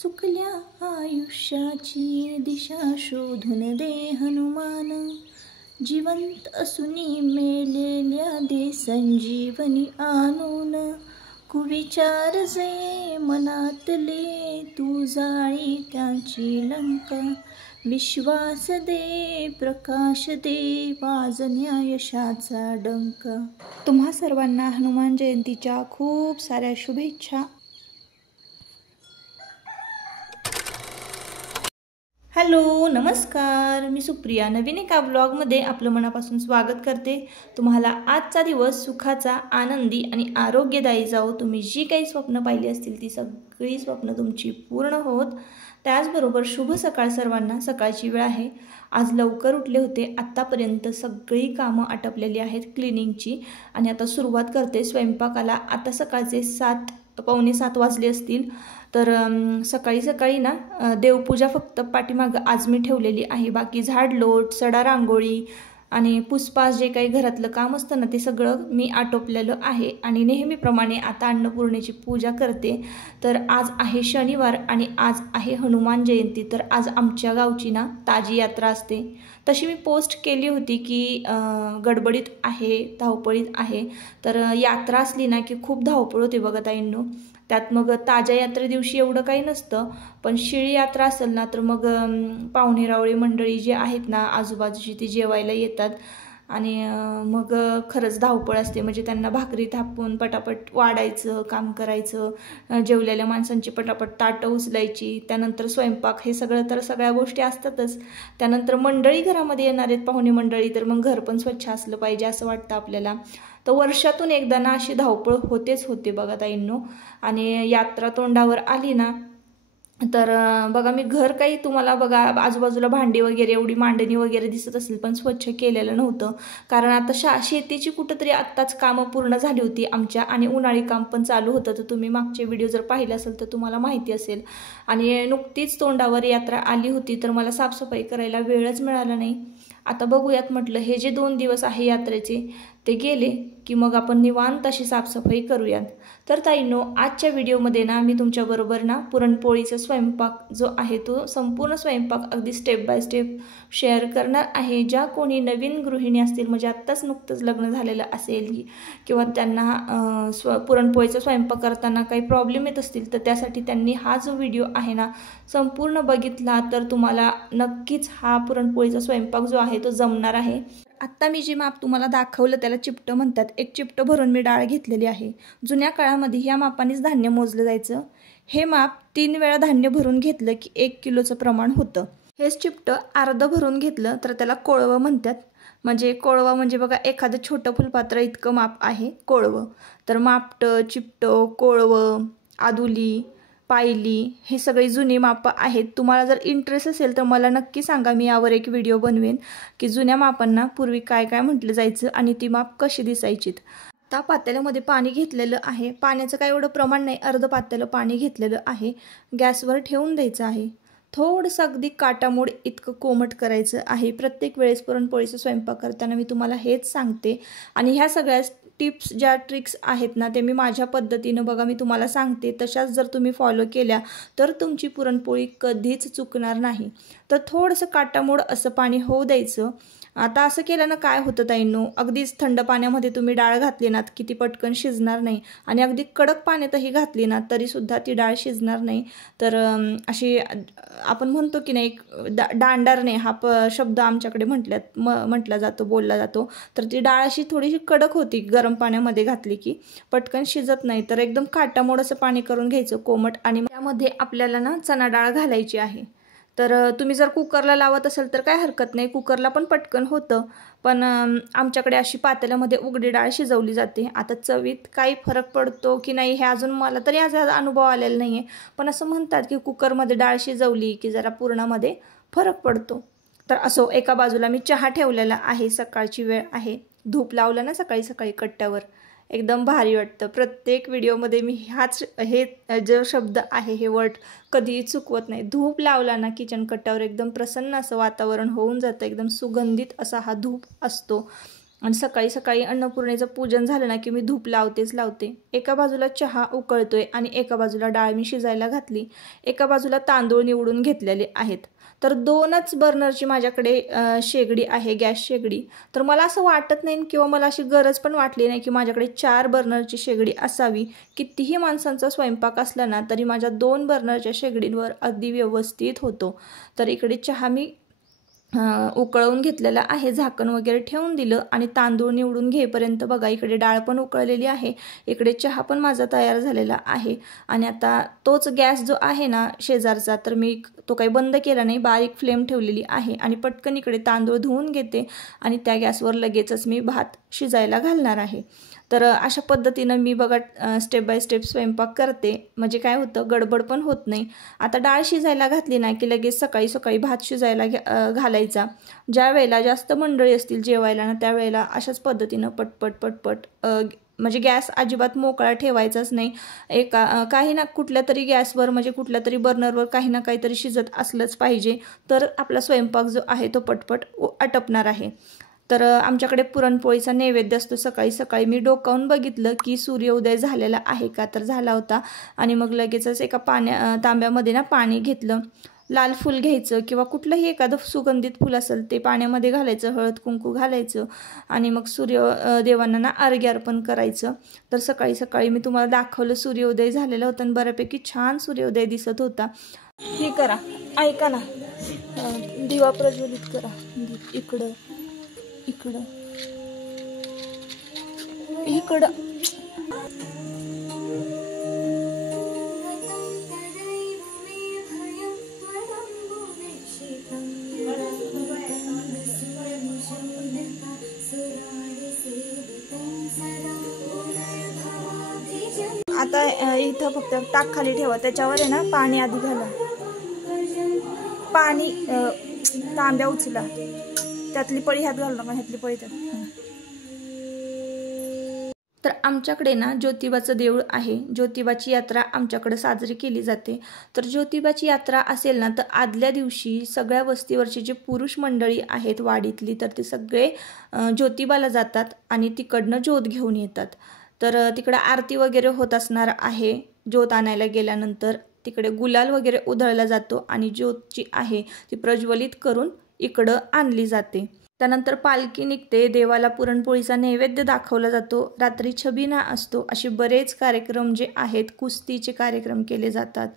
चुकल्या आयुष्याची दिशा शोधून दे हनुमान, जिवंत असुनी मेलेल्या दे संजीवनी आणून, कुविचार जे मनातले तू जाळी त्याची लंका, विश्वास दे प्रकाश दे वाजण्या यशाचा डंका। तुम्हा सर्वांना हनुमान जयंतीच्या खूप साऱ्या शुभेच्छा। हॅलो नमस्कार, मी सुप्रिया नवीन एका व्लॉगमध्ये आपलं मनापासून स्वागत करते। तुम्हाला आजचा दिवस सुखाचा, आनंदी आणि आरोग्यदायी जाओ। तुम्ही जी काही स्वप्न पाहिली असतील ती सगळी स्वप्न तुमची पूर्ण होत। त्याचबरोबर शुभ सकाळ सर्वांना। सकाळची वेळ आहे, आज लवकर उठले होते। आत्तापर्यंत सगळी कामं आटपलेली आहेत क्लिनिंगची आणि आता सुरुवात करते स्वयंपाकाला। आता सकाळचे 7:15 वाजले असतील। तर सकाळी सकाळी ना देवपूजा फक्त पाठीमागं आज मी ठेवलेली आहे, बाकी झाडलोट, सडा रांगोळी आणि पुसपास जे काही घरातलं काम असतं ना ते सगळं मी आटोपलेलं आहे। आणि नेहमीप्रमाणे आता अन्नपूर्णेची पूजा करते। तर आज आहे शनिवार आणि आज आहे हनुमान जयंती। तर आज आमच्या गावची ना ताजी यात्रा असते। तशी मी पोस्ट केली होती की गडबडीत आहे, धावपळीत आहे। तर यात्रा असली ना की खूप धावपळ होते बघा ताईंनो। त्यात मग ताज्या यात्रे दिवशी एवढं काही नसतं, पण शिळी यात्रा असेल ना तर मग पाहुणेरावळे मंडळी जे आहेत ना आजूबाजूची ती जेवायला येतात आणि मग खरंच धावपळ असते। म्हणजे त्यांना भाकरी थापून पटापट वाढायचं, काम करायचं, जेवलेल्या माणसांची पटापट ताटं उचलायची, त्यानंतर स्वयंपाक, हे सगळं तर सगळ्या गोष्टी असतातच। त्यानंतर मंडळी घरामध्ये येणार आहेत, पाहुणे मंडळी, तर मग घर पण स्वच्छ असलं पाहिजे असं वाटतं आपल्याला। तर वर्षातून एकदा ना अशी धावपळ होतेच होते बघा ताईंनो। आणि यात्रा तोंडावर आली ना तर बघा मी घर काही तुम्हाला बघा आजूबाजूला भांडी वगैरे एवढी मांडणी वगैरे दिसत असेल, पण स्वच्छ केलेलं नव्हतं। कारण आता शेतीची कुठंतरी आत्ताच कामं पूर्ण झाली होती आमच्या आणि उन्हाळी काम पण चालू होतं। तर तुम्ही मागचे व्हिडिओ जर पाहिले असेल तर तुम्हाला माहिती असेल। आणि नुकतीच तोंडावर यात्रा आली होती तर मला साफसफाई करायला वेळच मिळाला नाही। आता बघूयात म्हटलं, हे जे 2 दिवस आहे यात्रेचे ते गेले की मग आपण निवांत अशी साफसफाई करूयात। तर ताईंनो आजच्या व्हिडिओमध्ये ना मी तुमच्याबरोबर ना पुरणपोळीचा स्वयंपाक जो आहे तो संपूर्ण स्वयंपाक अगदी स्टेप बाय स्टेप शेअर करणार आहे। ज्या कोणी नवीन गृहिणी असतील, म्हणजे आत्ताच नुकतंच लग्न झालेलं असेल किंवा त्यांना पुरणपोळीचा स्वयंपाक करताना काही प्रॉब्लेम येत असतील, तर त्यासाठी त्यांनी हा जो व्हिडिओ आहे ना संपूर्ण बघितला तर तुम्हाला नक्कीच हा पुरणपोळीचा स्वयंपाक जो आहे तो जमणार आहे। आत्ता मी जे माप तुम्हाला दाखवलं त्याला चिपटं म्हणतात। एक चिपटं भरून मी डाळ घेतलेली आहे। जुन्या काळामध्ये ह्या मापानेच धान्य मोजलं जायचं। हे माप 3 वेळा धान्य भरून घेतलं की 1 किलोचं प्रमाण होतं। हेच चिपटं अर्ध भरून घेतलं तर त्याला कोळवं म्हणतात। म्हणजे कोळवा म्हणजे बघा एखादं छोटं फुलपात्र इतकं माप आहे कोळवं। तर मापटं, चिपटं, कोळवं, आदुली, पायली हे सगळे जुनी मापं आहेत। तुम्हाला जर इंटरेस्ट असेल तर मला नक्की सांगा, मी यावर एक व्हिडिओ बनवेन की जुन्या मापांना पूर्वी काय काय म्हटलं जायचं आणि ती माप कशी दिसायचीत। आता पातेल्यामध्ये पाणी घेतलेलं आहे। पाण्याचं काय एवढं प्रमाण नाही, अर्ध पातेलं पाणी घेतलेलं आहे। गॅसवर ठेवून द्यायचं आहे। थोडंसं अगदी काटामोड इतकं कोमट करायचं आहे। प्रत्येक वेळेस पुरणपोळीचा स्वयंपाक करताना मी तुम्हाला हेच सांगते आणि ह्या सगळ्या टिप्स ज्या ट्रिक्स आहेत ना ते मी माझ्या पद्धतीनं बघा मी तुम्हाला सांगते, तशाच जर तुम्ही फॉलो केल्या तर तुमची पुरणपोळी कधीच चुकणार नाही। तर थोडंसं काटामोड असं पाणी होऊ द्यायचं। आता असं केल्यानं काय होतं ताईंनो, अगदीच थंड पाण्यामध्ये तुम्ही डाळ घातली ना की ती पटकन शिजणार नाही आणि अगदी कडक पाण्यातही घातली ना तरीसुद्धा ती डाळ शिजणार नाही। तर अशी आपण म्हणतो की नाही दांडारणे हा शब्द आमच्याकडे म्हटला जातो, बोलला जातो। तर ती डाळ अशी थोडीशी कडक होती गरम पाण्यामध्ये घातली की, पटकन शिजत नाही। तर एकदम काटामोड असं पाणी करून घ्यायचं कोमट आणि त्यामध्ये आपल्याला ना चणा डाळ घालायची आहे। तर तुम्ही जर कुकरला लावत असाल तर काय हरकत नाही, कुकरला पण पटकन होतं। पण आमच्याकडे अशी पातेल्यामध्ये उघडी डाळ शिजवली जाते। आता चवीत काही फरक पडतो की नाही हे अजून मला तरी आज अनुभव आलेला नाही आहे, पण असं म्हणतात की कुकरमध्ये डाळ शिजवली की जरा पुरणामध्ये फरक पडतो। तर असो, एका बाजूला मी चहा ठेवलेला आहे, सकाळची वेळ आहे। धूप लावलं ना सकाळी सकाळी कट्ट्यावर, एकदम भारी वाटतं। प्रत्येक व्हिडिओमध्ये मी हे जो शब्द आहे हे वर्ड कधीही चुकवत नाही। धूप लावला ना किचन कट्ट्यावर एकदम प्रसन्न असं वातावरण होऊन जातं, एकदम सुगंधित असा हा धूप असतो। आणि सकाळी सकाळी अन्नपूर्णेचं पूजन झालं ना की मी धूप लावतेच लावते. एका बाजूला चहा उकळतोय आणि एका बाजूला डाळ मी शिजायला घातली, एका बाजूला तांदूळ निवडून घेतलेले आहेत. तर 2च बर्नरची माझ्याकडे शेगडी आहे, गॅस शेगडी. तर मला असं वाटत नाही किंवा मला अशी गरज पण वाटली नाही की माझ्याकडे 4 बर्नरची शेगडी असावी. कितीही माणसांचा स्वयंपाक असला ना तरी माझ्या 2 बर्नरच्या शेगडींवर अगदी व्यवस्थित होतो. तर इकडे चहा मी उकळवून घेतलेला आहे, झाकण वगैरे ठेवून दिलं आणि तांदूळ निवडून घेईपर्यंत बघा इकडे डाळ पण उकळलेली आहे, इकडे चहा पण माझा तयार झालेला आहे. आणि आता तोच गॅस जो आहे ना शेजारचा, तर मी तो काही बंद केला नाही, बारीक फ्लेम ठेवलेली आहे आणि पटकन इकडे तांदूळ धुवून घेते आणि त्या गॅसवर लगेचच मी भात शिजायला घालणार आहे. तर अशा पद्धतीनं मी बघा स्टेप बाय स्टेप स्वयंपाक करते, म्हणजे काय होतं गडबड पण होत नाही. आता डाळ शिजायला घातली ना की लगेच सकाळी सकाळी भात शिजायला घालायचा. ज्या वेळेला जास्त मंडळी असतील जेवायला ना त्यावेळेला अशाच पद्धतीनं पटपट पटपट म्हणजे गॅस अजिबात मोकळा ठेवायचाच नाही. काही ना कुठल्या तरी गॅसवर म्हणजे कुठल्या तरी बर्नरवर काही ना काहीतरी शिजत असलंच पाहिजे, तर आपला स्वयंपाक जो आहे तो पटपट आटपणार आहे. तर आमच्याकडे पुरणपोळीचा नैवेद्य असतो. सकाळी सकाळी मी डोकावून बघितलं की सूर्योदय झालेला आहे का, तर झाला होता. आणि मग लगेचच एका तांब्यामध्ये ना पाणी घेतलं. लाल फूल घ्यायचं किंवा कुठलंही एखादं सुगंधित फूल असेल ते पाण्यामध्ये घालायचं, हळद कुंकू घालायचं आणि मग सूर्यदेवांना ना अर्घ्य अर्पण करायचं. तर सकाळी सकाळी मी तुम्हाला दाखवलं सूर्योदय झालेला होता आणि बऱ्यापैकी छान सूर्योदय दिसत होता. हे करा, ऐका ना, दिवा प्रज्वलित करा. इकडं इकडं इकडं आता इथं फक्त टाक खाली ठेवा, त्याच्यावर आहे ना पाणी आधी घाला. पाणी तांब्या उचला, त्यातली पळी हात घालू नका, ह्यातली पळी त्यात. तर आमच्याकडे ना ज्योतिबाचं देऊळ आहे. ज्योतिबाची यात्रा आमच्याकडे साजरी केली जाते. तर ज्योतिबाची यात्रा असेल ना तर आदल्या दिवशी सगळ्या वस्तीवरची जे पुरुष मंडळी आहेत वाडीतली, तर ते सगळे ज्योतिबाला जातात आणि तिकडनं ज्योत घेऊन येतात. तर तिकडं आरती वगैरे होत असणार आहे. ज्योत आणायला गेल्यानंतर तिकडे गुलाल वगैरे उधळला जातो आणि ज्योत जी आहे ती प्रज्वलित करून इकडं आणली जाते. त्यानंतर पालखी निघते, देवाला पुरणपोळीचा नैवेद्य दाखवला जातो, रात्री छबिना असतो, असे बरेच कार्यक्रम जे आहेत, कुस्तीचे कार्यक्रम केले जातात.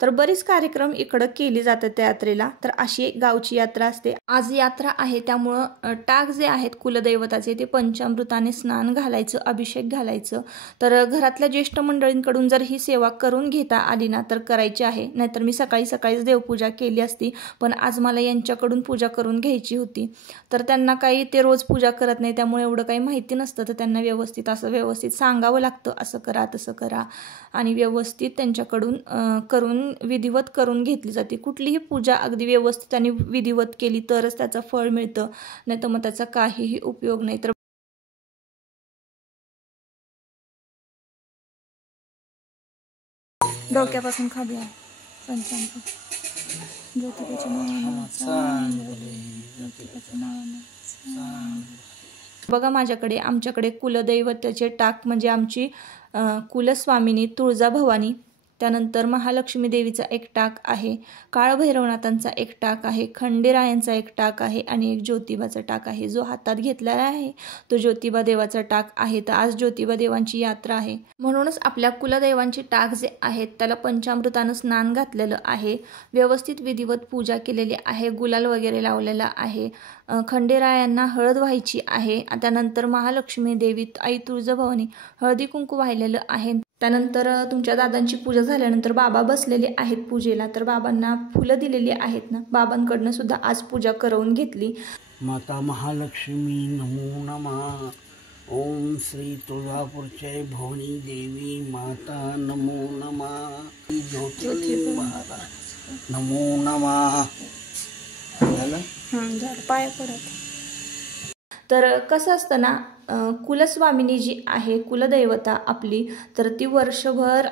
तर बरेच कार्यक्रम इकडं केले जातात त्या यात्रेला. तर अशी एक गावची यात्रा असते. आज यात्रा आहे त्यामुळं टाक जे आहेत कुलदैवताचे ते पंचामृताने स्नान घालायचं, अभिषेक घालायचं. तर घरातल्या ज्येष्ठ मंडळींकडून जर ही सेवा करून घेता आली ना तर करायची आहे, नाहीतर मी सकाळी सकाळीच देवपूजा केली असती, पण आज मला यांच्याकडून पूजा करून घ्यायची होती. तर त्यांना काही ते रोज पूजा करत नाही त्यामुळे एवढं काही माहिती नसतं, तर त्यांना व्यवस्थित सांगावं लागतं, असं करा तसं करा, आणि व्यवस्थित त्यांच्याकडून विधिवत करून घेतली जाते. कुठलीही पूजा अगदी व्यवस्थित आणि विधिवत केली तरच त्याचं फळ मिळतं, नाही तर मग त्याचा काहीही उपयोग नाही. तर डोक्यापासून खाली पंचामृत ज्योतिबाच्या नावानं. बघा आमच्याकडे कुलदैवताचे टाक म्हणजे आमची कुलस्वामिनी तुळजाभवानी, त्यानंतर महालक्ष्मी देवीचा एक टाक आहे, काळभैरवनाथांचा एक टाक आहे, खंडेरायांचा एक टाक आहे आणि एक ज्योतिबाचा टाक आहे. जो हातात घेतलेला आहे तो ज्योतिबा देवाचा टाक आहे. तर आज ज्योतिबा देवांची यात्रा आहे म्हणूनच आपल्या कुलदैवांची टाक जे आहेत त्याला पंचामृतानं स्नान घातलेलं आहे, व्यवस्थित विधिवत पूजा केलेली आहे, गुलाल वगैरे लावलेला आहे, खंडेरायांना हळद व्हायची आहे, त्यानंतर महालक्ष्मी देवी आई तुळजाभवानी हळदी कुंकू वाहिलेलं आहे. त्यानंतर तुमच्या दादांची पूजा झाल्यानंतर बाबा बसलेले आहेत पूजेला, तर बाबांना फुलं दिलेली आहेत ना, बाबांकडनं सुद्धा आज पूजा करवून घेतली. माता महालक्ष्मी नमो नमः. ओम श्री तुळजापूरचे भवानी देवी माता नमो नमः. ज्योतिर्लिंग महाराज नमो नमः. झालं पाय पडत. तर कसं असतं ना, कुलस्वामिनी जी आहे कुलदैवता आपली, तर ती वर्षभर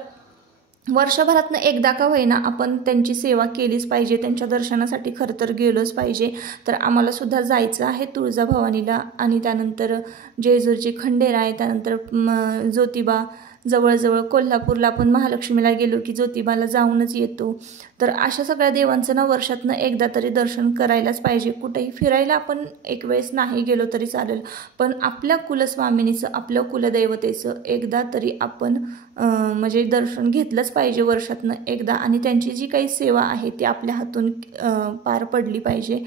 वर्षभरातनं एकदा का होईना आपण त्यांची सेवा केलीच पाहिजे, त्यांच्या दर्शनासाठी खरं तर गेलोच पाहिजे. तर आम्हाला सुद्धा जायचं आहे तुळजाभवानीला आणि त्यानंतर जेजुरीची खंडेरा आहे, त्यानंतर ज्योतिबा, जवळजवळ कोल्हापूरला आपण महालक्ष्मीला गेलो की ज्योतिबाला जाऊनच येतो. तर अशा सगळ्या देवांचं ना वर्षातनं एकदा तरी दर्शन करायलाच पाहिजे. कुठेही फिरायला आपण एक वेळेस नाही गेलो तरी चालेल, पण आपल्या कुलस्वामिनीचं, आपल्या कुलदैवतेचं एकदा तरी आपण म्हणजे दर्शन घेतलंच पाहिजे वर्षातनं एकदा. आणि त्यांची जी काही सेवा आहे ती आपल्या हातून पार पडली पाहिजे,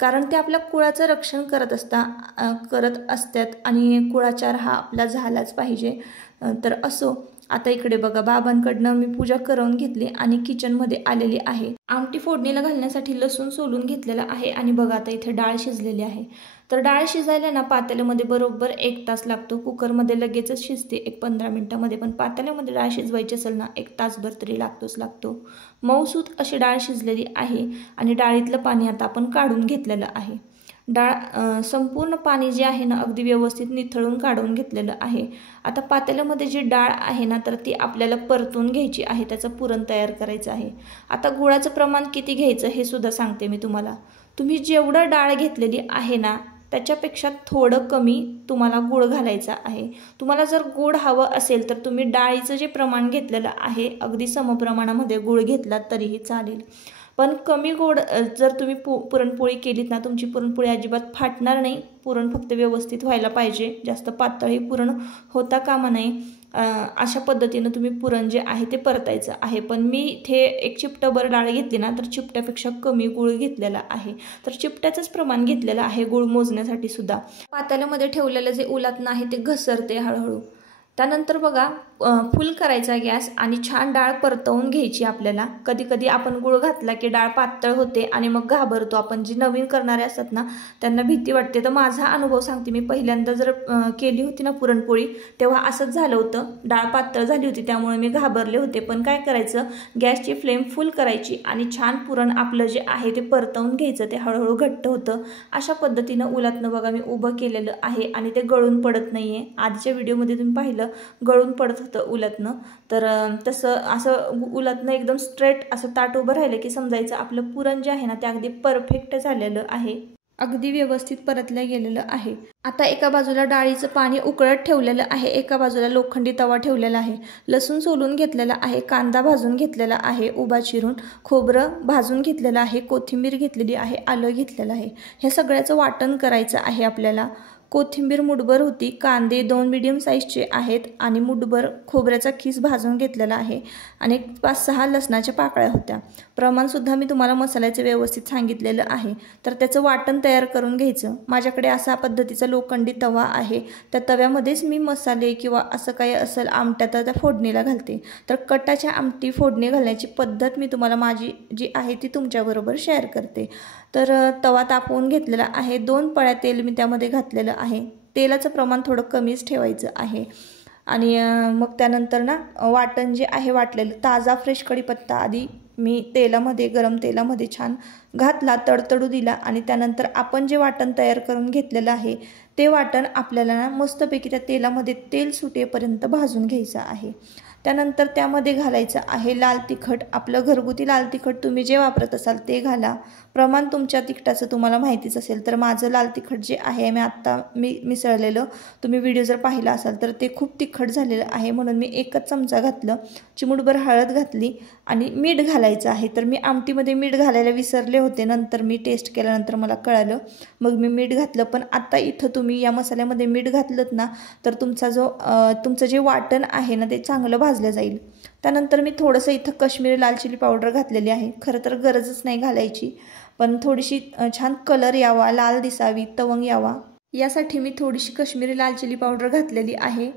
कारण ते आपल्या कुळाचं रक्षण करत असतात आणि कुळाचार हा आपला झालाच पाहिजे. तर असो, आता इकडे बघा बाबांकडनं मी पूजा करून घेतली आणि किचनमध्ये आलेली आहे. आमटी फोडणीला घालण्यासाठी लसूण सोलून घेतलेला आहे आणि बघा आता इथे डाळ शिजलेली आहे. तर डाळ शिजायला ना पातेल्यामध्ये बरोबर 1 तास लागतो. कुकरमध्ये लगेचच शिजते 1-15 मिनिटामध्ये, पण पातेल्यामध्ये डाळ शिजवायची असेल ना 1 तासभर तरी लागतो. मऊसूत अशी डाळ शिजलेली आहे आणि डाळीतलं पाणी आता आपण काढून घेतलेलं आहे. डाळ संपूर्ण पाणी जे आहे ना अगदी व्यवस्थित निथळून काढून घेतलेलं आहे. आता पातेल्यामध्ये जी डाळ आहे ना तर ती आपल्याला परतून घ्यायची आहे, त्याचं पुरण तयार करायचं आहे. आता गुळाचं प्रमाण किती घ्यायचं हे सुद्धा सांगते मी तुम्हाला. तुम्ही जेवढं डाळ घेतलेली आहे ना त्याच्यापेक्षा थोडं कमी तुम्हाला गूळ घालायचा आहे. तुम्हाला जर गोड हवं असेल तर तुम्ही डाळीचं जे प्रमाण घेतलेलं आहे अगदी समप्रमाणामध्ये गूळ घेतला तरीही चालेल. पण कमी गोड जर तुम्ही पुरणपोळी केलीत ना, तुमची पुरणपोळी अजिबात फाटणार नाही. पुरण फक्त व्यवस्थित व्हायला पाहिजे, जास्त पातळही पुरण होता कामा नये. अशा पद्धतीनं तुम्ही पुरण जे आहे ते परतायचं आहे. पण मी इथे 1 चिमटाभर डाळ घेतली ना तर चिमट्यापेक्षा कमी गूळ घेतलेला आहे. तर चिमट्याचंच प्रमाण घेतलेलं आहे गूळ मोजण्यासाठी सुद्धा. पातेल्यामध्ये ठेवलेलं जे उलथनं आहे ते घसरते हळूहळू. त्यानंतर बघा फुल करायचा गॅस आणि छान डाळ परतवून घ्यायची आपल्याला. कधी कधी आपण गूळ घातला की डाळ पातळ होते आणि मग घाबरतो आपण. जे नवीन करणारे असतात ना त्यांना भीती वाटते. तर माझा अनुभव सांगते, मी पहिल्यांदा जर केली होती ना पुरणपोळी तेव्हा असंच झालं होतं, डाळ पातळ झाली होती, त्यामुळे मी घाबरले होते. पण काय करायचं, गॅसची फ्लेम फुल करायची आणि छान पुरण आपलं जे आहे ते परतवून घ्यायचं. ते हळूहळू घट्ट होतं. अशा पद्धतीनं उलथनं बघा मी उभं केलेलं आहे आणि ते गळून पडत नाही आहे. आधीच्या व्हिडिओमध्ये तुम्ही पाहिलं गळून पडत होतं उलथनं. तर तसं असं उलथनं एकदम स्ट्रेट असं ताट उभं राहिलं की समजायचं आपलं पुरण जे आहे ना ते अगदी परफेक्ट झालेलं आहे, अगदी व्यवस्थित परतलं गेलेलं आहे. आता एका बाजूला डाळीचं पाणी उकळत ठेवलेलं आहे, एका बाजूला लोखंडी तवा ठेवलेला आहे. लसूण सोलून घेतलेला आहे, कांदा भाजून घेतलेला आहे उभा चिरून, खोबरं भाजून घेतलेलं आहे, कोथिंबीर घेतलेली आहे, आलं घेतलेलं आहे. ह्या सगळ्याचं वाटण करायचं आहे आपल्याला. कोथिंबीर मुठभर होती, कांदे 2 मीडियम साईजचे आहेत आणि मुठभर खोबऱ्याचा खीस भाजून घेतलेला आहे आणि 5-6 लसणाच्या पाकळ्या होत्या. प्रमाणसुद्धा मी तुम्हाला मसाल्याचे व्यवस्थित सांगितलेलं आहे. तर त्याचं वाटण तयार करून घ्यायचं. माझ्याकडे असा पद्धतीचा लोखंडी तवा आहे, त्या तव्यामध्येच मी मसाले किंवा असं काही असेल आमट्या तर त्या फोडणीला घालते. तर कटाच्या आमटी फोडणी घालण्याची पद्धत मी तुम्हाला माझी जी आहे ती तुमच्याबरोबर शेअर करते. तर तवा तापवून घेतलेला आहे, 2 पळ्या तेल मी त्यामध्ये घातलेलं आहे. तेलाचं प्रमाण थोडं कमीच ठेवायचं आहे. आणि मग त्यानंतर ना वाटण जे आहे वाटलेलं ताजा फ्रेश कढीपत्ता आधी मी तेलामध्ये, गरम तेलामध्ये छान घातला, तडतडू दिला आणि त्यानंतर आपण जे वाटण तयार करून घेतलेलं आहे ते वाटण आपल्याला ना मस्तपैकी त्या तेलामध्ये तेल सुटेपर्यंत भाजून घ्यायचं आहे. त्यानंतर त्यामध्ये घालायचं आहे लाल तिखट. आपलं घरगुती लाल तिखट तुम्ही जे वापरत असाल ते घाला. प्रमाण तुमच्या तिखटाचं तुम्हाला माहितीच असेल. तर माझं लाल तिखट जे आहे मी मिसळलेलं, तुम्ही व्हिडिओ जर पाहिला असाल तर ते खूप तिखट झालेलं आहे, म्हणून मी 1च चमचा घातलं. चिमूटभर हळद घातली आणि मीठ घालायचं आहे. तर मी आमटीमध्ये मीठ घालायला विसरले होते, नंतर मी टेस्ट केल्यानंतर मला कळालं, मग मी मीठ घातलं. पण आता इथं तुम्ही या मसाल्यामध्ये मीठ घातलं ना तर तुमचं जे वाटण आहे ना ते चांगलं भाजलं जाईल. त्यानंतर मी थोडंसं इथं काश्मीरी लाल चिली पावडर घातलेली आहे. खरं तर गरजच नाही घालायची, पण थोडीशी छान कलर यावा, लाल दिसावी, तवंग यावा यासाठी मी थोडीशी काश्मीरी लाल चिली पावडर घातलेली आहे.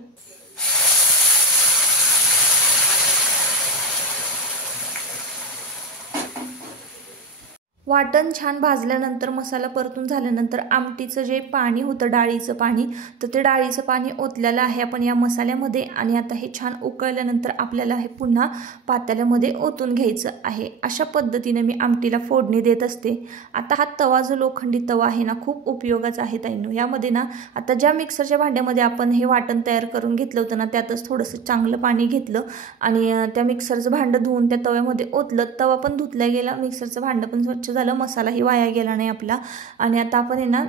वाटण छान भाजल्यानंतर मसाला परतून झाल्यानंतर आमटीचं जे पाणी होतं डाळीचं पाणी, तर ते डाळीचं पाणी ओतलेलं आहे आपण या मसाल्यामध्ये आणि आता हे छान उकळल्यानंतर आपल्याला हे पुन्हा पातेल्यामध्ये ओतून घ्यायचं आहे। अशा पद्धतीने मी आमटीला फोडणी देत असते। आता हा तवा जो लोखंडी तवा आहे ना खूप उपयोगाचा आहे ताईंनो। यामध्ये ना आता ज्या मिक्सरच्या भांड्यामध्ये आपण हे वाटण तयार करून घेतलं होतं ना त्यातच थोडंसं चांगलं पाणी घेतलं आणि त्या मिक्सरचं भांडं धुवून त्या तव्यामध्ये ओतलं। तवा पण धुतला गेला, मिक्सरचं भांडं पण स्वच्छ झालं, मसालाही वाया गेला नाही आपला। आणि आता आपण आहे ना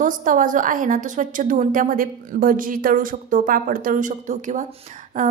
तोच तवा जो आहे ना तो स्वच्छ धुवून त्यामध्ये भजी तळू शकतो, पापड तळू शकतो किंवा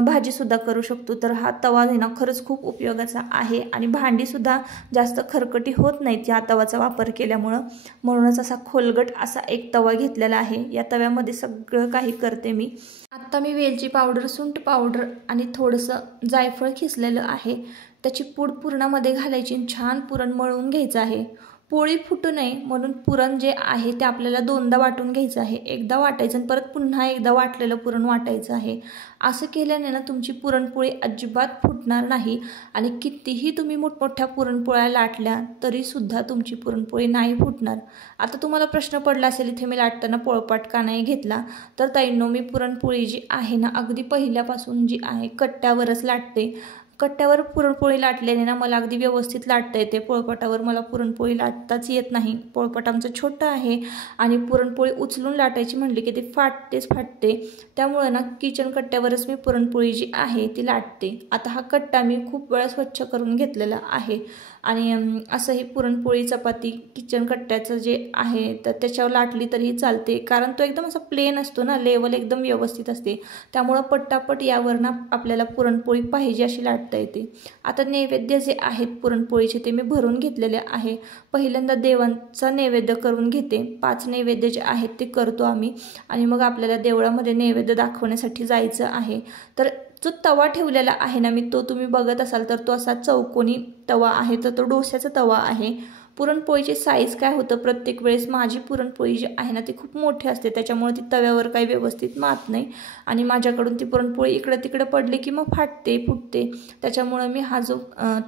भाजी सुद्धा करू शकतो। तर हा तवा आहे ना खरंच खूप उपयोगाचा आहे आणि भांडी सुद्धा जास्त खरकटी होत नाहीत या तवाचा वापर केल्यामुळं। म्हणूनच असा खोलगट असा एक तवा घेतलेला आहे। या तव्यामध्ये सगळं काही करते मी। आता मी वेलची पावडर, सुंठ पावडर आणि थोडंसं जायफळ खिसलेलं आहे त्याची पूड पुरणामध्ये घालायची, छान पुरण मळून घ्यायचं आहे। पोळी फुटू नये म्हणून पुरण जे आहे ते आपल्याला दोनदा वाटून घ्यायचं आहे। एकदा वाटायचं आणि परत पुन्हा एकदा वाटलेलं पुरण वाटायचं आहे। असं केल्याने ना तुमची पुरणपोळी अजिबात फुटणार नाही आणि कितीही तुम्ही मोठमोठ्या पुरणपोळ्या लाटल्या तरी सुद्धा तुमची पुरणपोळी नाही फुटणार। आता तुम्हाला प्रश्न पडला असेल इथे मी लाटताना पोळपाट का नाही घेतला, तर ताईंनो मी पुरणपोळी जी आहे ना अगदी पहिल्यापासून जी आहे कट्ट्यावरच लाटते। कट्ट्यावर पुरणपोळी लाटल्याने ना मला अगदी व्यवस्थित लाटता येते। पोळपाटावर मला पुरणपोळी लाटताच येत नाही। पोळपाट आमचं छोटं आहे आणि पुरणपोळी उचलून लाटायची म्हणली की ती फाटते। त्यामुळे ना किचन कट्ट्यावरच मी पुरणपोळी जी आहे ती लाटते। आता हा कट्टा मी खूप वेळा स्वच्छ करून घेतलेला आहे आणि असं ही पुरणपोळी चपाती किचन कट्ट्याचं जे आहे तर त्याच्यावर लाटली तरीही चालते, कारण तो एकदम असा प्लेन असतो ना, लेवल एकदम व्यवस्थित असते। त्यामुळं पट्टापट यावर ना आपल्याला पुरणपोळी पाहिजे अशी लाटता येते। आता नैवेद्य जे आहेत पुरणपोळीचे ते मी भरून घेतलेले आहे। पहिल्यांदा देवांचा नैवेद्य करून घेते। 5 नैवेद्य जे आहेत ते करतो आम्ही आणि मग आपल्याला देवळामध्ये नैवेद्य दाखवण्यासाठी जायचं आहे। तर जो तवा ठेवलेला आहे ना मी, तो तुम्ही बघत असाल तर तो असा चौकोनी तवा आहे, तर तो डोश्याचा तवा आहे। पुरणपोळीची साईज काय होतं, प्रत्येक वेळेस माझी पुरणपोळी जी आहे ना ती खूप मोठी असते, त्याच्यामुळे ती तव्यावर काही व्यवस्थित मात नाही आणि माझ्याकडून ती पुरणपोळी इकडं तिकडं पडली की मग फुटते। त्याच्यामुळे मी हा जो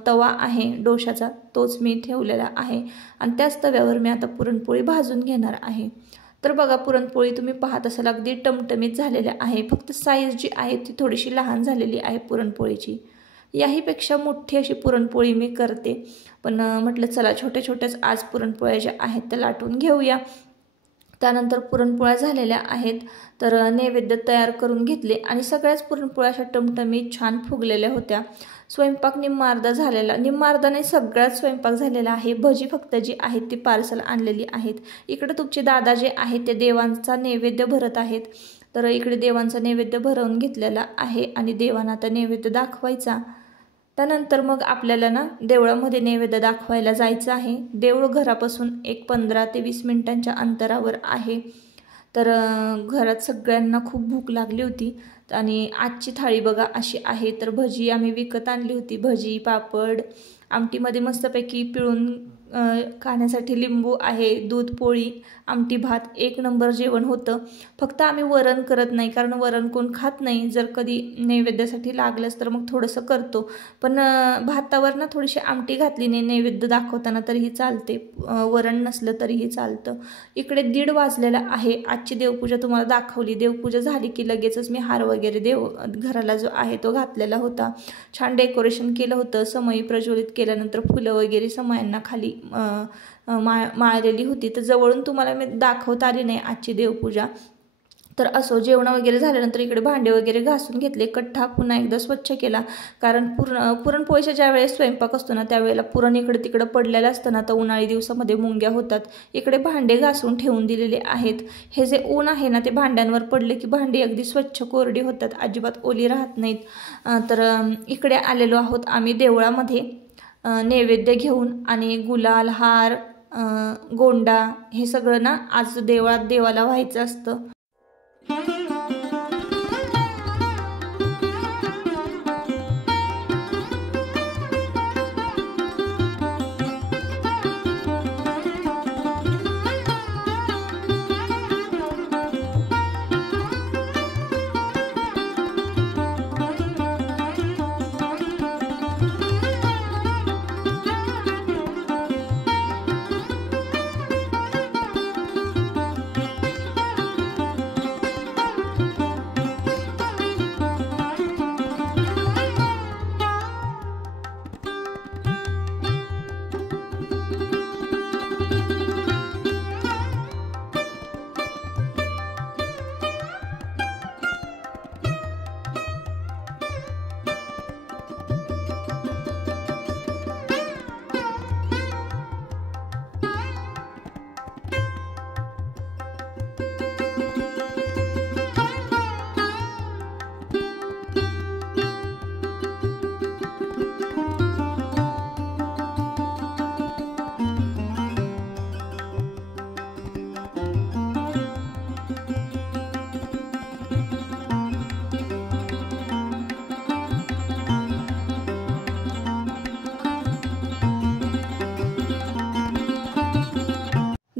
तवा आहे डोशाचा तोच मी ठेवलेला आहे आणि त्याच तव्यावर मी आता पुरणपोळी भाजून घेणार आहे। तर बघा पुरणपोळी तुम्ही पाहत असाल अगदी टमटमीत झालेल्या आहे, फक्त साईज जी आहे ती थोडीशी लहान झालेली आहे पुरणपोळीची। याहीपेक्षा मोठी अशी पुरणपोळी मी करते, पण म्हटलं चला छोट्याच आज पुरणपोळ्या ज्या आहेत त्या लाटून घेऊया। त्यानंतर पुरणपोळ्या झालेल्या आहेत तर नैवेद्य तयार करून घेतले आणि सगळ्याच पुरणपोळ्या अशा टमटमीत छान फुगलेल्या होत्या। स्वयंपाक निम्मा अर्धा झालेला, निम्मा अर्धा नाही सगळ्याच स्वयंपाक झालेला आहे। भजी फक्त जी आहेत ती पार्सल आणलेली आहेत। इकडे तुमचे दादा जे आहेत ते देवांचा नैवेद्य भरत आहेत, तर इकडे देवांचा नैवेद्य भरवून घेतलेला आहे आणि देवांना आता नैवेद्य दाखवायचा। त्यानंतर मग आपल्याला ना देवळामध्ये नैवेद्य दाखवायला जायचं आहे। देऊळ घरापासून एक 15 ते 20 मिनिटांच्या अंतरावर आहे। तर घरात सगळ्यांना खूप भूक लागली होती आणि आजची थाळी बघा अशी आहे। तर भजी आम्ही विकत आणली होती, भजी पापड, आमटीमध्ये मस्तपैकी पिळून खाण्यासाठी लिंबू आहे, दूध पोळी, आमटी भात, एक नंबर जेवण होतं। फक्त आम्ही वरण करत नाही, कारण वरण कोण खात नाही। जर कधी नैवेद्यासाठी लागलंच तर मग थोडंसं करतो, पण भातावर ना थोडीशी आमटी घातली नाही नैवेद्य दाखवताना तरीही चालते, वरण नसलं तरीही चालतं। इकडे 1:30 वाजलेला आहे। आजची देवपूजा तुम्हाला दाखवली। देवपूजा झाली की लगेचच मी हार वगैरे घराला जो आहे तो घातलेला होता। छान डेकोरेशन केलं होतं। समई प्रज्वलित केल्यानंतर फुलं वगैरे समयांना खाली माळलेली होती, तर जवळून तुम्हाला मी दाखवता आली नाही आजची देवपूजा। तर असो, जेवण वगैरे झाल्यानंतर इकडे भांडे वगैरे घासून घेतले, कट्टा पुन्हा एकदा स्वच्छ केला, कारण पुरणपोळीच्या ज्या वेळेस स्वयंपाक असतो ना त्यावेळेला पुरण इकडे तिकडे पडलेलं असतं ना, तर उन्हाळी दिवसामध्ये मुंग्या होतात। इकडे भांडे घासून ठेवून दिलेले आहेत। हे जे ऊन आहे ना ते भांड्यांवर पडले की भांडी अगदी स्वच्छ कोरडी होतात, अजिबात ओली राहत नाहीत। तर इकडे आलेलो आहोत आम्ही देवळामध्ये नैवेद्य घेऊन आणि गुलाल, हार, गोंडा हे सगळं ना आज देवळात देवाला व्हायचं असतं।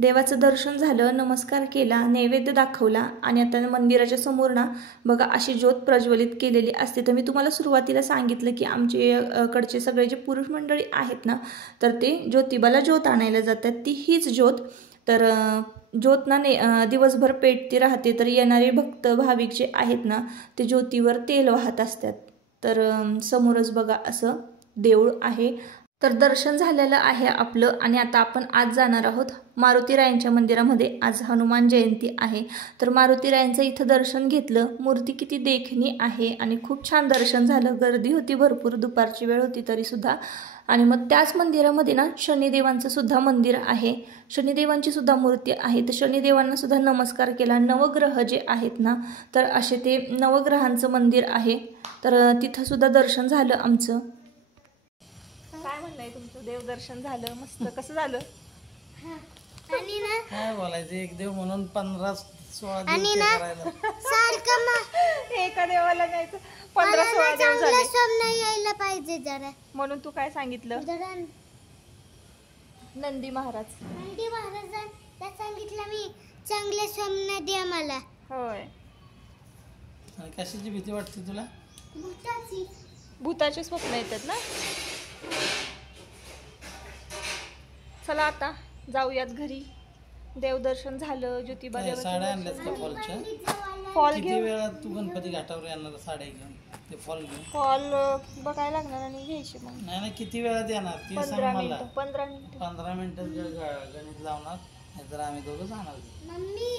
देवाचं दर्शन झालं, नमस्कार केला, नैवेद्य दाखवला आणि आता मंदिराच्या समोर ना बघा अशी ज्योत प्रज्वलित केलेली असते. तर मी तुम्हाला सुरुवातीला सांगितलं की आमच्याकडचे सगळे जे पुरुष मंडळी आहेत ना तर ते ज्योतिबाला ज्योत आणायला जातात. ती हीच ज्योत. तर ज्योत ना दिवसभर पेटती राहते. तर येणारे भक्त भाविक जे आहेत ना ते ज्योतीवर तेल वाहत असतात. तर समोरच बघा असं देऊळ आहे. तर दर्शन झालेलं आहे आपलं आणि आता आपण आज जाणार आहोत मारुतीरायांच्या मंदिरामध्ये. आज हनुमान जयंती आहे. तर मारुतीरायांचं इथं दर्शन घेतलं. मूर्ती किती देखणी आहे आणि खूप छान दर्शन झालं. गर्दी होती भरपूर, दुपारची वेळ होती तरीसुद्धा. आणि मग त्याच मंदिरामध्ये ना शनिदेवांचं सुद्धा मंदिर आहे. शनिदेवांची सुद्धा मूर्ती आहे. तर शनिदेवांना सुद्धा नमस्कार केला. नवग्रह जे आहेत ना तर असे ते नवग्रहांचं मंदिर आहे. तर तिथं सुद्धा दर्शन झालं आमचं. काय म्हणणं आहे तुमचं? देवदर्शन झालं मस्त. कसं झालं? आणि ना काय बोलायचं, एक देव म्हणून 15-16 आणि दिवस ना करायला. सारखं एका देवाला जायचं 15-16 देव झाले स्वप्न यायला पाहिजे जरा. म्हणून तू काय सांगितलं? जरा नंदी महाराज. नंदी महाराजांना सांगितलं मी चांगले स्वप्न द्या मला. होय. आणि कशाची भीती वाटते तुला? भूताची. भूताचे स्वप्न येतात ना. चला आता जाऊयात घरी. देवदर्शन झालं. ज्योतिबा काय साड्या देवाचं आणल्यात का फॉलच्या? फॉल किती घेऊन वेळा तू गणपती घाटावर येणार साड्या घेऊन? ते फॉल घेऊन फॉल बघायला लागणार आणि घ्यायचे मग. नाही किती वेळात येणार ती 15 सांग मला. मिनिटं 15 मिनिटं. 15 मिनिटात गणित लावणार, नाहीतर आम्ही दोघं जाणार. मम्मी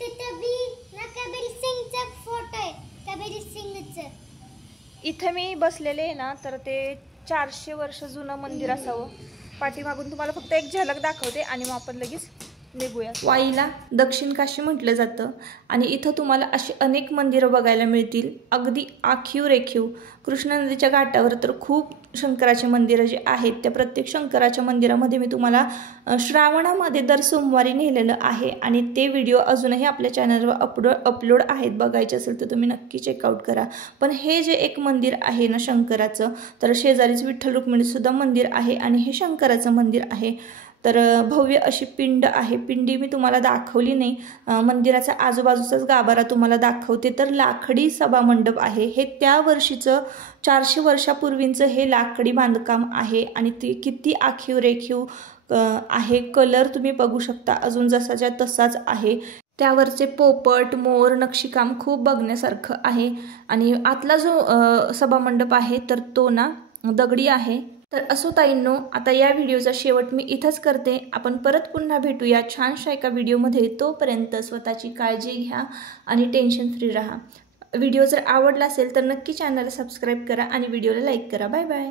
तिथे बी ना कबीर सिंगचा फोटो आहे. कबीर सिंगचं. इथं मी बसलेले आहे ना तर ते 400 वर्ष जुनं मंदिर असावं. पाठीमागून तुम्हाला फक्त एक झलक दाखवते आणि मग आपण लगेच निघूया. वाईला दक्षिण काशी म्हटलं जातं आणि इथं तुम्हाला अशी अनेक मंदिरं बघायला मिळतील. अगदी आखीव रेखीव कृष्णा नदीच्या घाटावर तर खूप शंकराचे मंदिरं जे आहेत त्या प्रत्येक शंकराच्या मंदिरामध्ये मी तुम्हाला श्रावणामध्ये दर सोमवारी नेलेलं आहे आणि ते व्हिडिओ अजूनही आपल्या चॅनलवर अपलोड आहेत. बघायचे असेल तर तुम्ही नक्की चेकआउट करा. पण हे जे एक मंदिर आहे ना शंकराचं तर शेजारीच विठ्ठल रुक्मिणीसुद्धा मंदिर आहे आणि हे शंकराचं मंदिर आहे. तर भव्य अशी पिंड आहे. पिंडी मी तुम्हाला दाखवली नाही. मंदिराचा आजूबाजूचाच गाभारा तुम्हाला दाखवते. तर लाकडी सभामंडप आहे. हे त्या वर्षीचं 400 वर्षापूर्वींचं हे लाकडी बांधकाम आहे आणि ते किती आखीव रेखीव आहे. कलर तुम्ही बघू शकता अजून जसाच्या तसाच आहे. त्यावरचे पोपट मोर नक्षीकाम खूप बघण्यासारखं आहे. आणि आतला जो सभामंडप आहे तर तो ना दगडी आहे. तर असो ताईंनो, आता या व्हिडिओचा शेवट मी इथंच करते. आपण परत पुन्हा भेटूया छानशा एका व्हिडिओमध्ये. तोपर्यंत स्वतःची काळजी घ्या आणि टेन्शन फ्री राहा. व्हिडिओ जर आवडला असेल तर नक्की चॅनलला सबस्क्राईब करा आणि व्हिडिओला लाईक करा. Bye bye.